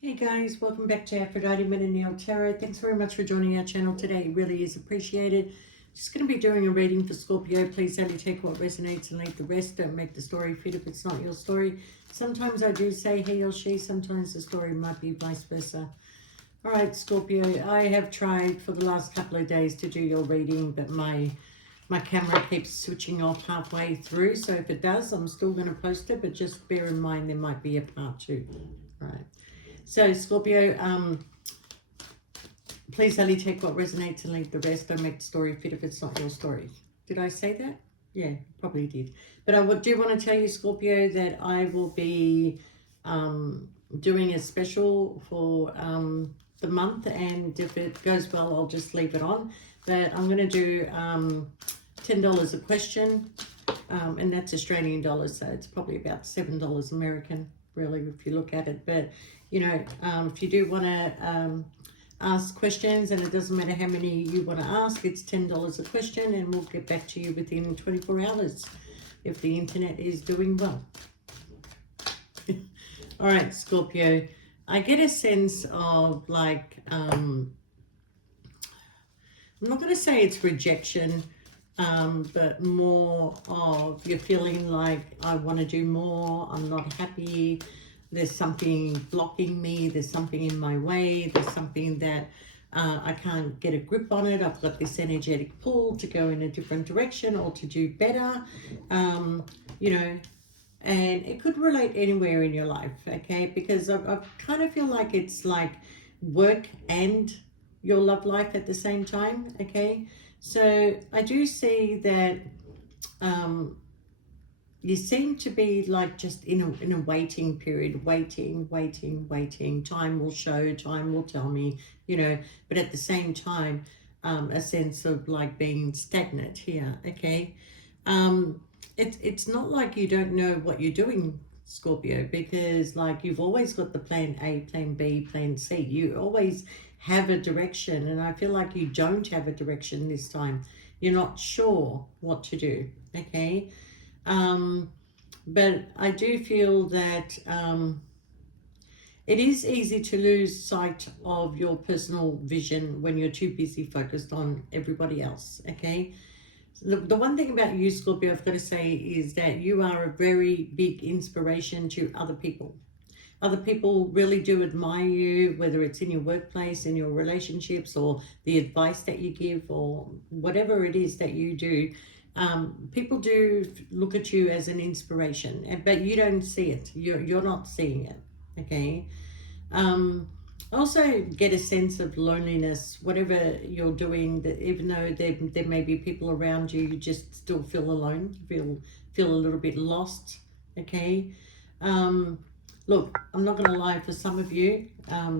Hey guys, welcome back to Aphrodite Men and Neil Tarot. Thanks very much for joining our channel today. It really is appreciated. Just going to be doing a reading for Scorpio. Please only take what resonates and leave the rest. Don't make the story fit if it's not your story. Sometimes I do say he or she. Sometimes the story might be vice versa. All right, Scorpio, I have tried for the last couple of days to do your reading, but my camera keeps switching off halfway through. So if it does, I'm still going to post it, but just bear in mind there might be a part 2. All right. So Scorpio, please only take what resonates and leave the rest. Don't make the story fit if it's not your story. Did I say that? Yeah, probably did. But I do want to tell you, Scorpio, that I will be doing a special for the month. And if it goes well, I'll just leave it on. But I'm going to do $10 a question. And that's Australian dollars. So it's probably about $7 American, really, if you look at it. But you know, if you do want to ask questions, and it doesn't matter how many you want to ask, it's $10 a question, and we'll get back to you within 24 hours if the internet is doing well. All right, Scorpio, I get a sense of like, I'm not going to say it's rejection, but more of you're feeling like I want to do more, I'm not happy, there's something blocking me, there's something in my way, there's something that I can't get a grip on it, I've got this energetic pull to go in a different direction or to do better, you know, and it could relate anywhere in your life, okay, because I kind of feel like it's like work and your love life at the same time, okay. So I do see that you seem to be like just in a waiting period, waiting. Time will show, time will tell me, you know, but at the same time, a sense of like being stagnant here, okay? It's not like you don't know what you're doing, Scorpio, because like you've always got the plan A, plan B, plan C. You always have a direction, and I feel like you don't have a direction this time. You're not sure what to do, okay? But I do feel that it is easy to lose sight of your personal vision when you're too busy focused on everybody else, okay? The one thing about you, Scorpio, I've got to say is that you are a very big inspiration to other people. Other people really do admire you, whether it's in your workplace, in your relationships, or the advice that you give, or whatever it is that you do. People do look at you as an inspiration, but you don't see it. You're not seeing it, okay? Also get a sense of loneliness, whatever you're doing, that even though there may be people around you, you just still feel alone, feel a little bit lost, okay? Look, I'm not going to lie, for some of you,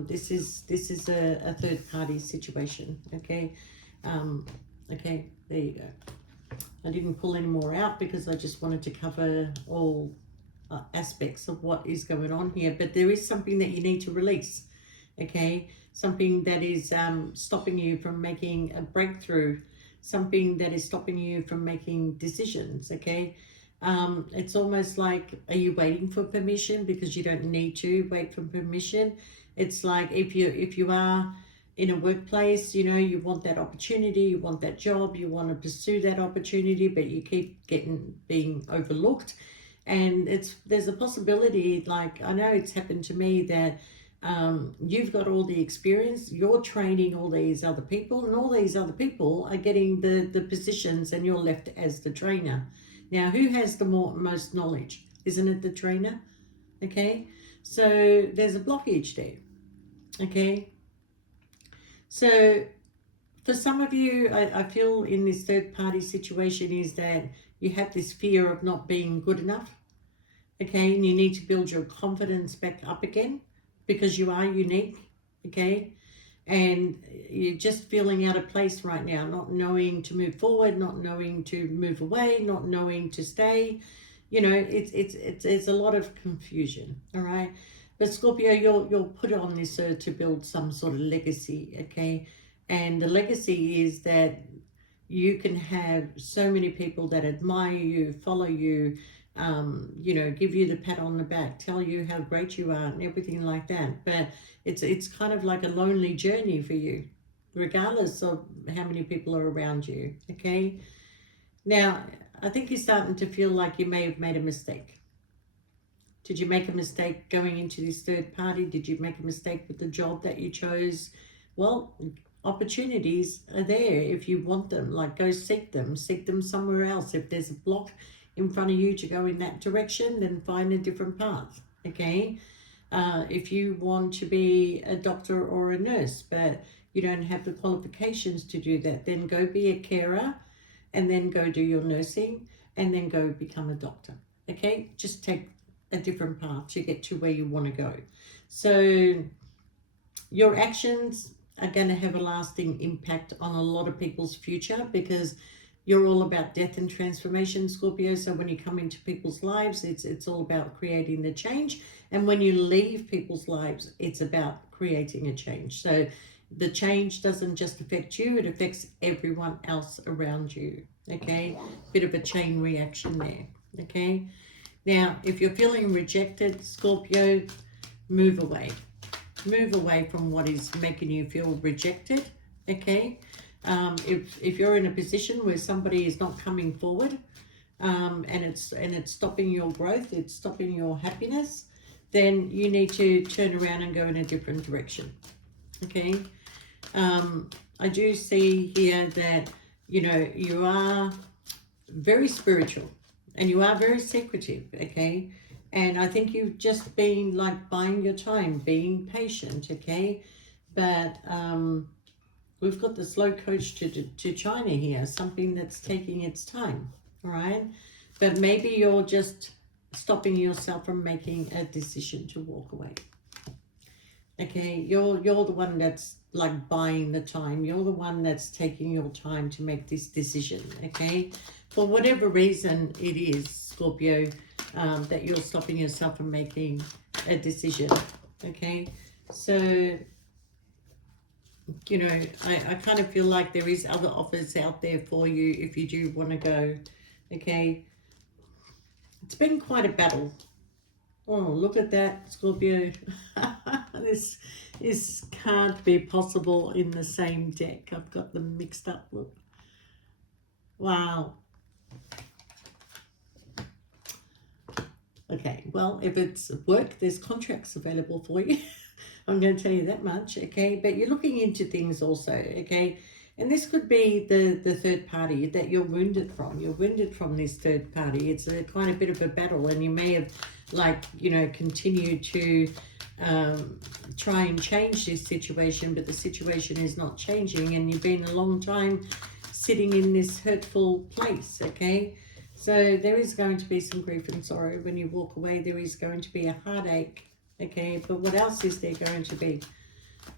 this is a third party situation, okay? Okay, there you go. I didn't pull any more out because I just wanted to cover all aspects of what is going on here. But there is something that you need to release, okay? Something that is stopping you from making a breakthrough, something that is stopping you from making decisions, okay? It's almost like, are you waiting for permission? Because you don't need to wait for permission. It's like if you are in a workplace, you know, you want that opportunity, you want that job, you want to pursue that opportunity, but you keep being overlooked. And there's a possibility, like I know it's happened to me, that you've got all the experience, you're training all these other people, and all these other people are getting the positions, and you're left as the trainer. Now, who has the most knowledge? Isn't it the trainer? Okay, so there's a blockage there, okay? So for some of you, I feel in this third party situation is that you have this fear of not being good enough, okay? And you need to build your confidence back up again because you are unique, okay? And you're just feeling out of place right now, not knowing to move forward, not knowing to move away, not knowing to stay. You know, it's a lot of confusion, all right? But Scorpio, you're put on this earth to build some sort of legacy, okay? And the legacy is that you can have so many people that admire you, follow you, you know, give you the pat on the back, tell you how great you are and everything like that. But it's kind of like a lonely journey for you, regardless of how many people are around you, okay? Now, I think you're starting to feel like you may have made a mistake. Did you make a mistake going into this third party? Did you make a mistake with the job that you chose? Well, opportunities are there if you want them. Like, go seek them somewhere else. If there's a block in front of you to go in that direction, then find a different path. Okay. If you want to be a doctor or a nurse, but you don't have the qualifications to do that, then go be a carer and then go do your nursing and then go become a doctor. Okay, just take a different path to get to where you want to go. So your actions are going to have a lasting impact on a lot of people's future, because you're all about death and transformation, Scorpio. So when you come into people's lives, it's all about creating the change. And when you leave people's lives, it's about creating a change. So the change doesn't just affect you, it affects everyone else around you. Okay, bit of a chain reaction there. Okay, now if you're feeling rejected, Scorpio, move away. Move away from what is making you feel rejected. Okay, if you're in a position where somebody is not coming forward, and it's stopping your growth, it's stopping your happiness, then you need to turn around and go in a different direction. Okay, I do see here that, you know, you are very spiritual and you are very secretive. Okay, and I think you've just been like buying your time, being patient. Okay, but we've got the slow coach to China here, something that's taking its time. All right, but maybe you're just stopping yourself from making a decision to walk away. Okay, you're the one that's like buying the time. You're the one that's taking your time to make this decision. Okay, for whatever reason it is, Scorpio, that you're stopping yourself from making a decision. Okay, so you know, I kind of feel like there is other offers out there for you if you do want to go. Okay, it's been quite a battle. Oh, look at that, Scorpio. This can't be possible in the same deck. I've got them mixed up. Look. Wow. Okay, well, if it's work, there's contracts available for you. I'm going to tell you that much, okay? But you're looking into things also, okay? And this could be the third party that you're wounded from. You're wounded from this third party. It's a kind of bit of a battle, and you may have, like, you know, continued to try and change this situation, but the situation is not changing, and you've been a long time sitting in this hurtful place, okay? So there is going to be some grief and sorrow when you walk away. There is going to be a heartache, okay? But what else is there going to be?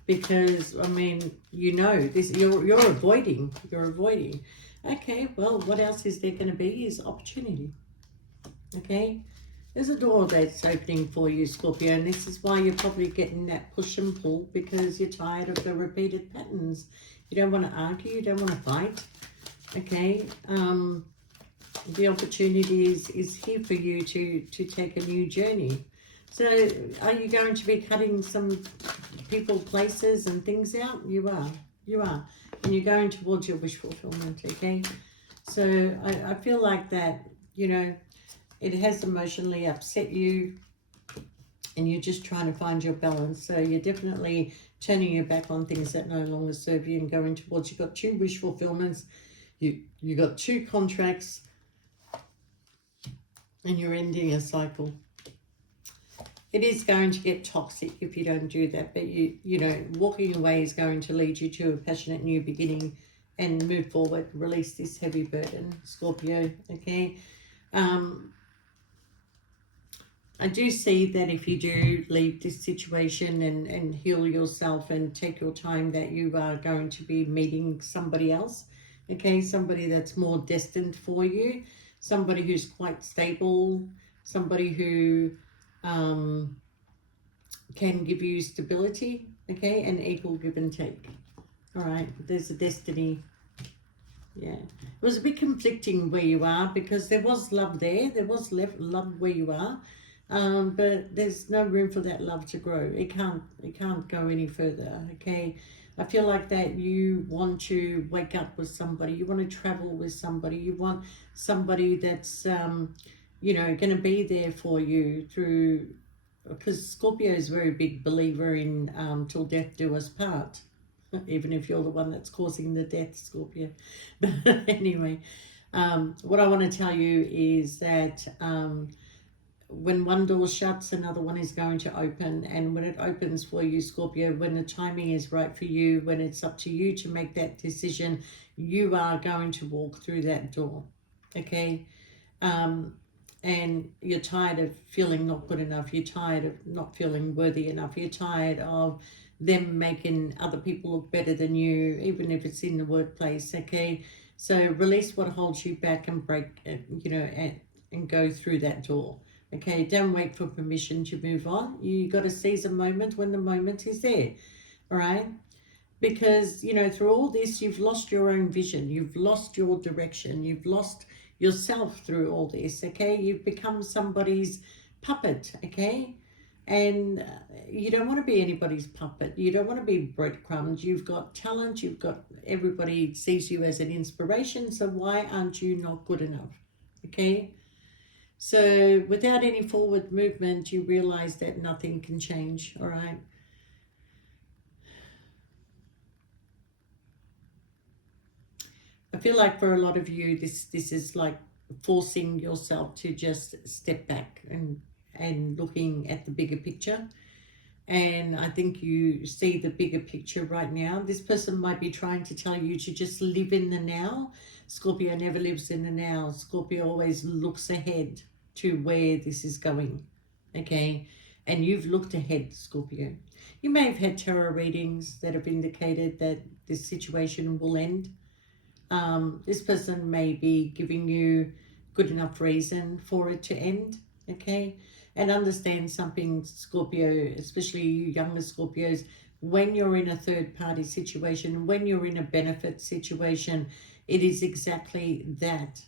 Because, I mean, you know, this you're avoiding. You're avoiding. Okay, well, what else is there going to be is opportunity, okay? There's a door that's opening for you, Scorpio, and this is why you're probably getting that push and pull, because you're tired of the repeated patterns. You don't want to argue. You don't want to fight, okay? The opportunity is here for you to take a new journey. So are you going to be cutting some people, places and things out? You are. And you're going towards your wish fulfillment, okay? So I feel like that, you know, it has emotionally upset you and you're just trying to find your balance. So you're definitely turning your back on things that no longer serve you and going towards, you've got 2 wish fulfillments, you got 2 contracts, and you're ending a cycle. It is going to get toxic if you don't do that, but you know, walking away is going to lead you to a passionate new beginning and move forward, release this heavy burden, Scorpio, okay? I do see that if you do leave this situation and heal yourself and take your time, that you are going to be meeting somebody else, okay? Somebody that's more destined for you, somebody who's quite stable, somebody who can give you stability, okay, and equal give and take. All right, there's a destiny. Yeah, it was a bit conflicting where you are because there was love there, there was love where you are, but there's no room for that love to grow. It can't go any further. Okay, I feel like that you want to wake up with somebody, you want to travel with somebody, you want somebody that's going to be there for you through. Because Scorpio is a very big believer in till death do us part, even if you're the one that's causing the death, Scorpio. But anyway, what I want to tell you is that when one door shuts, another one is going to open. And when it opens for you, Scorpio, when the timing is right for you, when it's up to you to make that decision, you are going to walk through that door. Okay? Um, and you're tired of feeling not good enough, you're tired of not feeling worthy enough, you're tired of them making other people look better than you, even if it's in the workplace. Okay, so release what holds you back and break and go through that door. Okay, don't wait for permission to move on. You got to seize a moment when the moment is there. All right, because through all this you've lost your own vision, you've lost your direction, you've lost yourself through all this. Okay, you've become somebody's puppet. Okay, and you don't want to be anybody's puppet, you don't want to be breadcrumbs. You've got talent, you've got, everybody sees you as an inspiration, so why aren't you not good enough? Okay, so without any forward movement you realize that nothing can change. All right, I feel like for a lot of you, this is like forcing yourself to just step back and looking at the bigger picture. And I think you see the bigger picture right now. This person might be trying to tell you to just live in the now. Scorpio never lives in the now. Scorpio always looks ahead to where this is going. Okay, and you've looked ahead, Scorpio. You may have had tarot readings that have indicated that this situation will end. This person may be giving you good enough reason for it to end. Okay, and understand something, Scorpio, especially you younger Scorpios, when you're in a third party situation, when you're in a benefit situation, it is exactly that.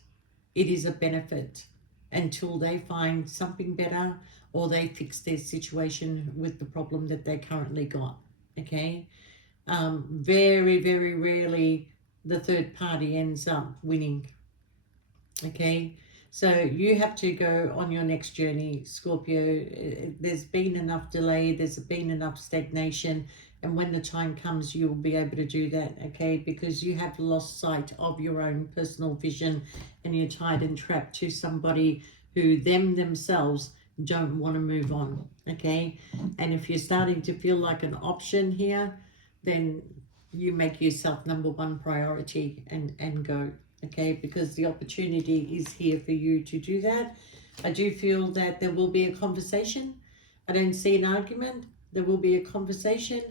It is a benefit until they find something better or they fix their situation with the problem that they currently got. Okay, very, very rarely the third party ends up winning. Okay, so you have to go on your next journey, Scorpio. There's been enough delay, there's been enough stagnation, and when the time comes, you will be able to do that. Okay, because you have lost sight of your own personal vision and you're tied and trapped to somebody who themselves don't want to move on. Okay, and if you're starting to feel like an option here, then you make yourself number one priority and go. Okay, because the opportunity is here for you to do that. I do feel that there will be a conversation. I don't see an argument. There will be a conversation.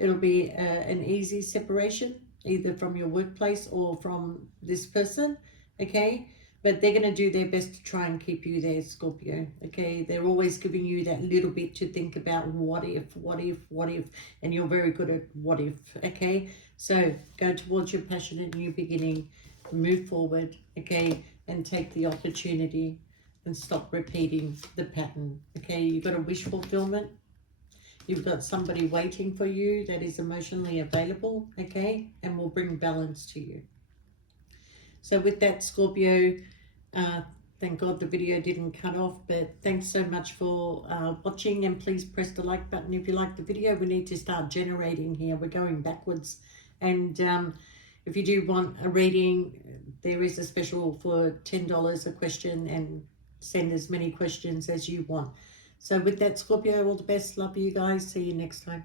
It'll be an easy separation, either from your workplace or from this person. Okay, but they're going to do their best to try and keep you there, Scorpio. Okay, they're always giving you that little bit to think about, what if, what if, what if, and you're very good at what if. Okay, so go towards your passionate new beginning, move forward. Okay, and take the opportunity and stop repeating the pattern. Okay, you've got a wish fulfillment. You've got somebody waiting for you that is emotionally available. Okay, and will bring balance to you. So with that, Scorpio, uh, thank God the video didn't cut off, but thanks so much for watching, and please press the like button if you like the video. We need to start generating here. We're going backwards. And if you do want a reading, there is a special for $10 a question, and send as many questions as you want. So with that, Scorpio, all the best. Love you guys. See you next time.